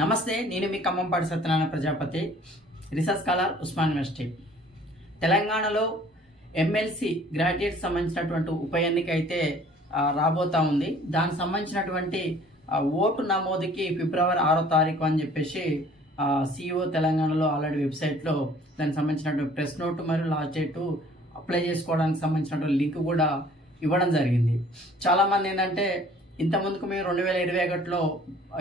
నమస్తే నేను మీ Khammampati Satyanarayana Prajapati research scholar Osman university. తెలంగాణలో ఎమ్మెల్సీ గ్రాడ్యుయేట్ సంబంధించినటువంటి ఉప ఎన్నిక అయితే రాబోతా ఉంది. దానికి సంబంధించినటువంటి ఓటు నమోదుకి ఫిబ్రవరి ఆరో తారీఖు అని చెప్పేసి సిఇఓ తెలంగాణలో ఆల్రెడీ వెబ్సైట్లో దానికి సంబంధించినటువంటి ప్రెస్ నోటు మరియు లాస్ట్ డేటు అప్లై చేసుకోవడానికి సంబంధించినటువంటి లింక్ కూడా ఇవ్వడం జరిగింది. చాలామంది ఏంటంటే ఇంతకుముందుకు మేము రెండు వేల ఇరవై ఒకటిలో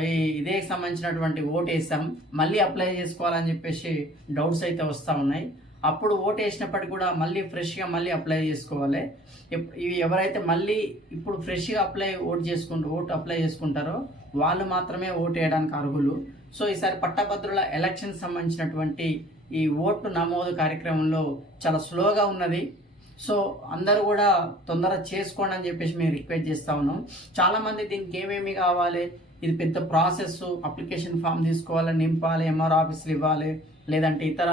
ఈ ఇదే సంబంధించినటువంటి ఓటు వేసాం. మళ్ళీ అప్లై చేసుకోవాలని చెప్పేసి డౌట్స్ అయితే వస్తూ ఉన్నాయి. అప్పుడు ఓటు వేసినప్పటికి కూడా మళ్ళీ ఫ్రెష్గా మళ్ళీ అప్లై చేసుకోవాలి. ఇవి ఎవరైతే మళ్ళీ ఇప్పుడు ఫ్రెష్గా అప్లై ఓటు చేసుకుంటూ ఓటు అప్లై చేసుకుంటారో వాళ్ళు మాత్రమే ఓటు వేయడానికి అర్హులు. సో ఈసారి పట్టభద్రుల ఎలక్షన్ సంబంధించినటువంటి ఈ ఓటు నమోదు కార్యక్రమంలో చాలా స్లోగా ఉన్నది. సో అందరూ కూడా తొందరగా చేసుకోండి అని చెప్పేసి మేము రిక్వెస్ట్ చేస్తా ఉన్నాం. చాలామంది దీనికి ఏమేమి కావాలి? ఇది పెద్ద ప్రాసెస్ అప్లికేషన్ ఫామ్ తీసుకోవాలి నింపాలి ఎంఆర్ ఆఫీసులు ఇవ్వాలి లేదంటే ఇతర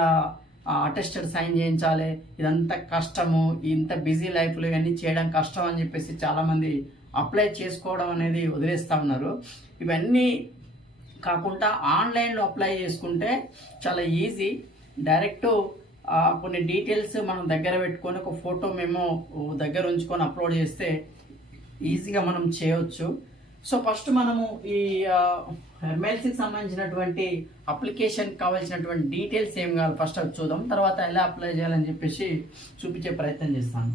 అటెస్టెడ్ సైన్ చేయించాలి. ఇదంతా కష్టము. ఇంత బిజీ లైఫ్లో ఇవన్నీ చేయడం కష్టం అని చెప్పేసి చాలామంది అప్లై చేసుకోవడం అనేది వదిలేస్తూ ఉన్నారు. ఇవన్నీ కాకుండా ఆన్లైన్లో అప్లై చేసుకుంటే చాలా ఈజీ డైరెక్ట్ కొన్ని డీటెయిల్స్ మనం దగ్గర పెట్టుకొని ఒక ఫోటో మేము దగ్గర ఉంచుకొని అప్లోడ్ చేస్తే ఈజీగా మనం చేయవచ్చు సో ఫస్ట్ మనము ఈ ఎమ్మెల్సీకి సంబంధించినటువంటి అప్లికేషన్ కావాల్సినటువంటి డీటెయిల్స్ ఏం కావాలి? ఫస్ట్ అది చూద్దాం. తర్వాత ఎలా అప్లై చేయాలని చెప్పేసి చూపించే ప్రయత్నం చేస్తాను.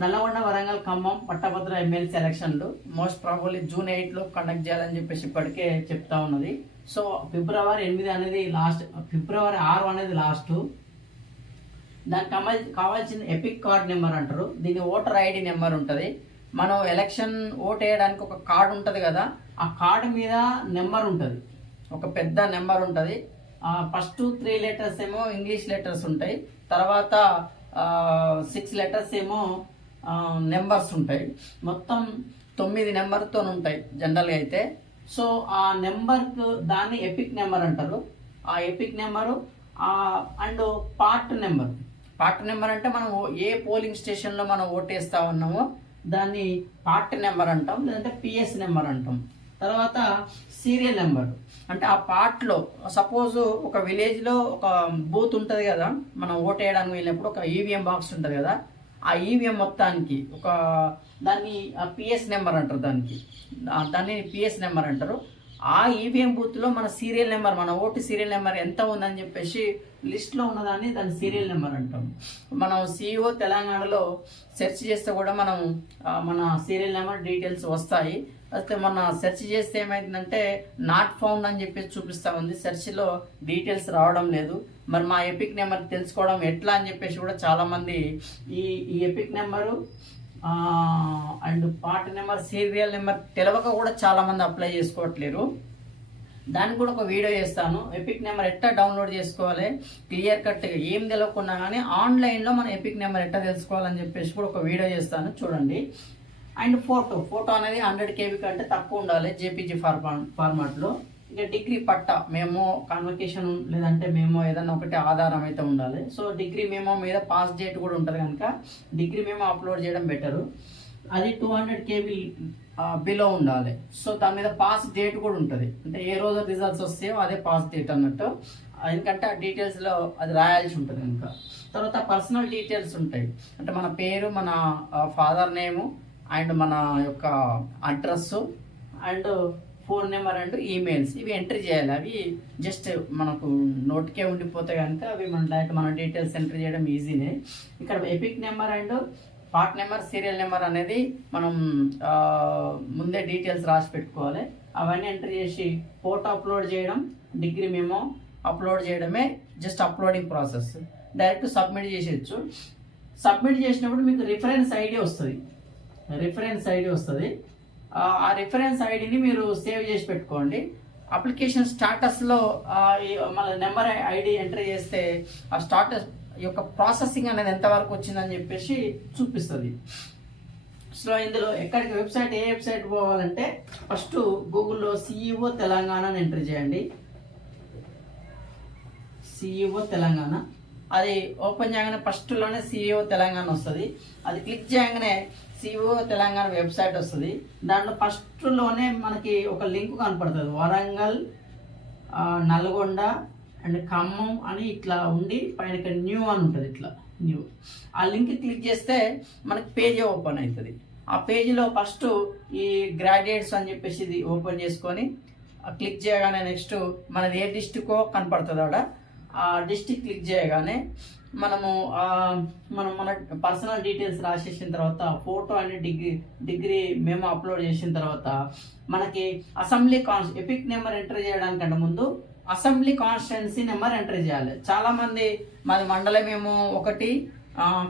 నల్లగొండ వరంగల్ ఖమ్మం పట్టభద్ర ఎమ్మెల్సీ ఎలక్షన్లు. మోస్ట్ ప్రాబబ్లీ జూన్ ఎయిట్లో కండక్ట్ చేయాలని చెప్పేసి ఇప్పటికే చెప్తా ఉన్నది. సో ఫిబ్రవరి ఎనిమిది అనేది లాస్ట్ ఫిబ్రవరి ఆరు అనేది లాస్ట్ దానికి కావాల్ కావాల్సిన ఎపిక్ కార్డ్ నెంబర్ అంటారు. దీని ఓటర్ ఐడి నెంబర్ ఉంటుంది. మనం ఎలక్షన్ ఓట్ వేయడానికి ఒక కార్డు ఉంటుంది కదా ఆ కార్డు మీద నెంబర్ ఉంటుంది. ఒక పెద్ద నెంబర్ ఉంటుంది. ఫస్ట్ త్రీ లెటర్స్ ఏమో ఇంగ్లీష్ లెటర్స్ ఉంటాయి. తర్వాత సిక్స్ లెటర్స్ ఏమో నెంబర్స్ ఉంటాయి. మొత్తం తొమ్మిది నెంబర్తో ఉంటాయి జనరల్గా అయితే. సో ఆ నెంబర్కు దాన్ని ఎపిక్ నెంబర్ అంటారు. ఆ EPIC number and part number part number అంటే మనం ఏ పోలింగ్ స్టేషన్లో మనం ఓటేస్తా ఉన్నామో దాన్ని పార్ట్ నెంబర్ అంటాం లేదంటే పిఎస్ నెంబర్ అంటాం. తర్వాత సీరియల్ నెంబర్ అంటే ఆ పార్ట్లో సపోజ్ ఒక విలేజ్లో ఒక బూత్ ఉంటుంది కదా మనం ఓట్ వేయడానికి వెళ్ళినప్పుడు ఒక ఈవీఎం బాక్స్ ఉంటుంది కదా ఆ ఈవీఎం మొత్తానికి ఒక దాన్ని పిఎస్ నెంబర్ అంటారు దానికి. దాన్ని పిఎస్ నెంబర్ అంటారు. ఆ ఈవీఎం బూత్లో మన సీరియల్ నెంబర్ మన ఓటు సీరియల్ నెంబర్ ఎంత ఉందని చెప్పేసి లిస్ట్లో ఉన్నదాన్ని దాని సీరియల్ నెంబర్ అంటాం. మనం సిఇఓ తెలంగాణలో సెర్చ్ చేస్తే కూడా మనం మన సీరియల్ నెంబర్ డీటెయిల్స్ వస్తాయి. అయితే మన సెర్చ్ చేస్తే ఏమైందంటే నాట్ ఫౌండ్ అని చెప్పేసి చూపిస్తా ఉంది. సెర్చ్లో డీటెయిల్స్ రావడం లేదు. మరి మా ఎపిక్ నెంబర్ తెలుసుకోవడం ఎట్లా అని చెప్పేసి కూడా చాలామంది ఈ ఈ EPIC number and part number serial number తెలవక కూడా చాలామంది అప్లై చేసుకోవట్లేరు. దానికి కూడా ఒక వీడియో చేస్తాను. ఎపిక్ నెంబర్ ఎట్లా డౌన్లోడ్ చేసుకోవాలి? క్లియర్ కట్ ఏం తెలవకుండా కానీ ఆన్లైన్లో మన ఎపిక్ నెంబర్ ఎట్లా తెలుసుకోవాలని చెప్పేసి కూడా ఒక వీడియో చేస్తాను. చూడండి. అండ్ ఫోటో ఫోటో అనేది హండ్రెడ్ కేబీ కంటే తక్కువ ఉండాలి జేపీజీ ఫార్మా ఫార్మాట్లో. ఇక డిగ్రీ పట్ట మేము కన్వకేషన్ లేదంటే మేము ఏదన్నా ఒకటి ఆధారం అయితే ఉండాలి. సో డిగ్రీ మేము మీద పాస్ డేట్ కూడా ఉంటుంది కనుక డిగ్రీ మేము అప్లోడ్ చేయడం బెటరు. అది టూ హండ్రెడ్ కేబీ బిలో ఉండాలి. సో దాని మీద పాస్ డేట్ కూడా ఉంటుంది. అంటే ఏ రోజు రిజల్ట్స్ వస్తాయో అదే పాస్ డేట్ అన్నట్టు. ఎందుకంటే ఆ డీటెయిల్స్లో అది రాయాల్సి ఉంటుంది ఇంకా తర్వాత పర్సనల్ డీటెయిల్స్ ఉంటాయి. అంటే మన పేరు మన ఫాదర్ నేము అండ్ మన యొక్క address and phone number and emails. ఇవి ఎంట్రీ చేయాలి. అవి జస్ట్ మనకు నోట్కే ఉండిపోతే కనుక అవి మన డైరెక్ట్ మన డీటెయిల్స్ ఎంట్రీ చేయడం ఈజీనే. ఇక్కడ EPIC number and part number serial number అనేది మనం ముందే డీటెయిల్స్ రాసి పెట్టుకోవాలి. అవన్నీ ఎంట్రీ చేసి ఫోటో అప్లోడ్ చేయడం డిగ్రీ మేమో అప్లోడ్ చేయడమే just uploading process. Direct submit చేసేయచ్చు. సబ్మిట్ చేసినప్పుడు మీకు రిఫరెన్స్ ఐడి వస్తుంది. రిఫరెన్స్ ఐడి వస్తుంది. ఆ రిఫరెన్స్ ఐడిని మీరు సేవ్ చేసి పెట్టుకోండి. అప్లికేషన్ స్టాటస్లో మన నెంబర్ ఐడి ఎంటర్ చేస్తే ఆ స్టాటస్ యొక్క ప్రాసెసింగ్ అనేది ఎంతవరకు వచ్చిందని చెప్పేసి చూపిస్తుంది. సో ఇందులో ఎక్కడికి వెబ్సైట్ ఏ వెబ్సైట్ పోవాలంటే ఫస్ట్ గూగుల్లో సిఇఓ తెలంగాణ అని ఎంటర్ చేయండి. సిఇఓ తెలంగాణ. అది ఓపెన్ చేయగానే ఫస్ట్లోనే సిఇఓ తెలంగాణ వస్తుంది. అది క్లిక్ చేయగానే సిఓ తెలంగాణ వెబ్సైట్ వస్తుంది. దాంట్లో ఫస్ట్లోనే మనకి ఒక లింక్ కనపడుతుంది. వరంగల్ నల్గొండ అండ్ ఖమ్మం అని ఇట్లా ఉండి పైన ఇక్కడ న్యూ అని ఉంటుంది ఇట్లా న్యూ. ఆ లింక్ క్లిక్ చేస్తే మనకి పేజీ ఓపెన్ అవుతుంది ఆ పేజీలో ఫస్ట్ ఈ గ్రాడ్యుయేట్స్ అని చెప్పేసి ఇది ఓపెన్ చేసుకొని క్లిక్ చేయగానే నెక్స్ట్ మనది ఏ డిస్టికో కనపడుతుంది ఆడ. ఆ డిస్టిక్ క్లిక్ చేయగానే మనము మనం మన పర్సనల్ డీటెయిల్స్ రాసేసిన తర్వాత photo and degree degree memo upload చేసిన తర్వాత మనకి అసెంబ్లీ కాన్స్ ఎపిక్ నెంబర్ ఎంటర్ చేయడానికంటే ముందు అసెంబ్లీ కాన్స్టిట్యున్సీ నెంబర్ ఎంటర్ చేయాలి. చాలామంది మాది మండలం ఏమో ఒకటి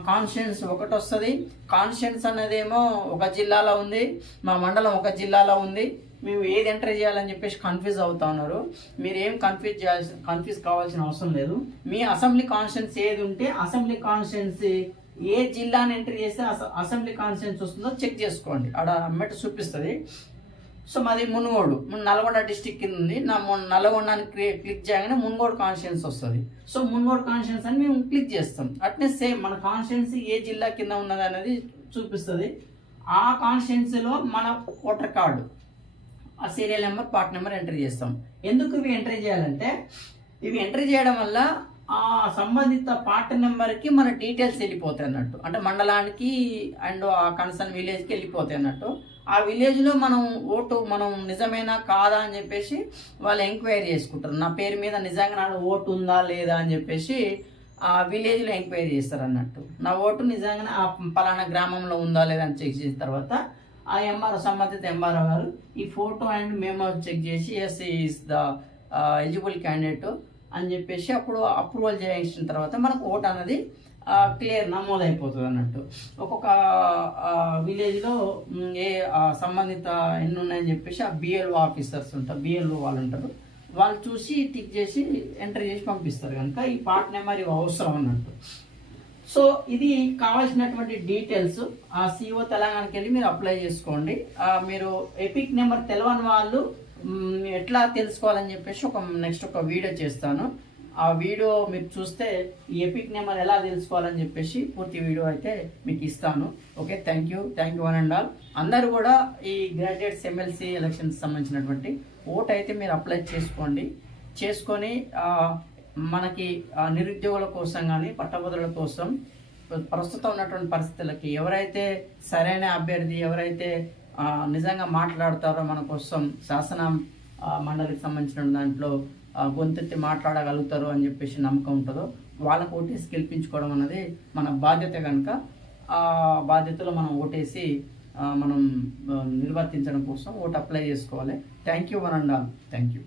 కాన్స్టిట్యున్స్ ఒకటి వస్తుంది. కాన్స్టిట్యున్స్ ఏమో ఒక జిల్లాలో ఉంది. మా మండలం ఒక జిల్లాలో ఉంది. మేము ఏది ఎంటర్ చేయాలని చెప్పేసి కన్ఫ్యూజ్ అవుతా ఉన్నారు. మీరు ఏం కన్ఫ్యూజ్ చేయాల్సిన కన్ఫ్యూజ్ కావాల్సిన అవసరం లేదు. మీ అసెంబ్లీ కాన్స్టిట్యున్స్ ఏది ఉంటే అసెంబ్లీ కాన్స్టిట్యున్సీ ఏ జిల్లాని ఎంటర్ చేస్తే అస- అసెంబ్లీ కాన్స్టిట్యున్స్ వస్తుందో చెక్ చేసుకోండి. ఆడ అమ్మట చూపిస్తుంది. సో మాది మునుగోడు. నల్గొండ డిస్టిక్ కింద ఉంది. నా నల్గొండని క్లి- క్లిక్ చేయగానే మునుగోడు కాన్స్టిట్యున్స్ వస్తుంది. సో మునుగోడు కాన్స్టిట్యున్స్ అని మేము క్లిక్ చేస్తాం. అట్నే సేమ్ మన కాన్స్టిట్యున్సీ ఏ జిల్లా కింద ఉన్నది అనేది చూపిస్తుంది. ఆ కాన్స్టిట్యున్సీలో మన ఓటర్ కార్డు. ఆ serial number part number enter చేస్తాం. ఎందుకు ఇవి ఎంటర్ చేయాలంటే ఇవి ఎంటర్ చేయడం వల్ల ఆ సంబంధిత పార్ట్ నెంబర్కి మన డీటెయిల్స్ వెళ్ళిపోతాయి అన్నట్టు. అంటే మండలానికి అండ్ ఆ కన్సర్న్ విలేజ్కి వెళ్ళిపోతాయి అన్నట్టు. ఆ విలేజ్లో మనం ఓటు మనం నిజమేనా కాదా అని చెప్పేసి వాళ్ళు ఎంక్వైరీ చేసుకుంటారు. నా పేరు మీద నిజంగా నా ఓటు ఉందా లేదా అని చెప్పేసి ఆ విలేజ్లో ఎంక్వైరీ చేస్తారు అన్నట్టు. నా ఓటు నిజంగా ఆ పలానా గ్రామంలో ఉందా లేదా అని చెక్ చేసిన తర్వాత ఆ ఎంఆర్ఓ సంబంధిత ఎంఆర్ఓ గారు ఈ ఫోటో అండ్ మేము చెక్ చేసి as is the eligible candidate అని చెప్పేసి అప్పుడు అప్రూవల్ చేయించిన తర్వాత మనకు ఓట్ అనేది క్లియర్ నమోదైపోతుంది అన్నట్టు. ఒక్కొక్క విలేజ్లో ఏ సంబంధిత ఎన్ని ఉన్నాయని చెప్పేసి ఆ బిఎల్ఓ ఆఫీసర్స్ ఉంటారు బిఎల్ఓ వాళ్ళు ఉంటారు. వాళ్ళు చూసి టిక్ చేసి ఎంటర్ చేసి పంపిస్తారు కనుక ఈ పార్ట్ నెంబర్ ఇవి అవసరం అన్నట్టు. సో ఇది కావాల్సినటువంటి డీటెయిల్స్ ఆ సిఓ తెలంగాణకి వెళ్ళి మీరు అప్లై చేసుకోండి. మీరు ఎపిక్ నెంబర్ తెలవని వాళ్ళు ఎట్లా తెలుసుకోవాలని చెప్పేసి ఒక నెక్స్ట్ ఒక వీడియో చేస్తాను. ఆ వీడియో మీరు చూస్తే ఈ ఎపిక్ నెంబర్ ఎలా తెలుసుకోవాలని చెప్పేసి పూర్తి వీడియో అయితే మీకు ఇస్తాను. Okay thank you thank you one and all అందరూ కూడా ఈ గ్రాడ్యుయేట్స్ ఎమ్మెల్సీ ఎలక్షన్స్ సంబంధించినటువంటి ఓట్ అయితే మీరు అప్లై చేసుకోండి. చేసుకొని మనకి నిరుద్యోగుల కోసం కానీ పట్టభద్రుల కోసం ప్రస్తుతం ఉన్నటువంటి పరిస్థితులకి ఎవరైతే సరైన అభ్యర్థి ఎవరైతే నిజంగా మాట్లాడతారో మన కోసం శాసన మండలికి సంబంధించిన దాంట్లో గొంతెత్తి మాట్లాడగలుగుతారు అని చెప్పేసి నమ్మకం ఉంటుందో వాళ్ళకు ఓటేసి గెలిపించుకోవడం అన్నది మన బాధ్యత కనుక ఆ బాధ్యతలో మనం ఓటేసి మనం నిర్వర్తించడం కోసం ఓటు అప్లై చేసుకోవాలి. Thank you one and all thank you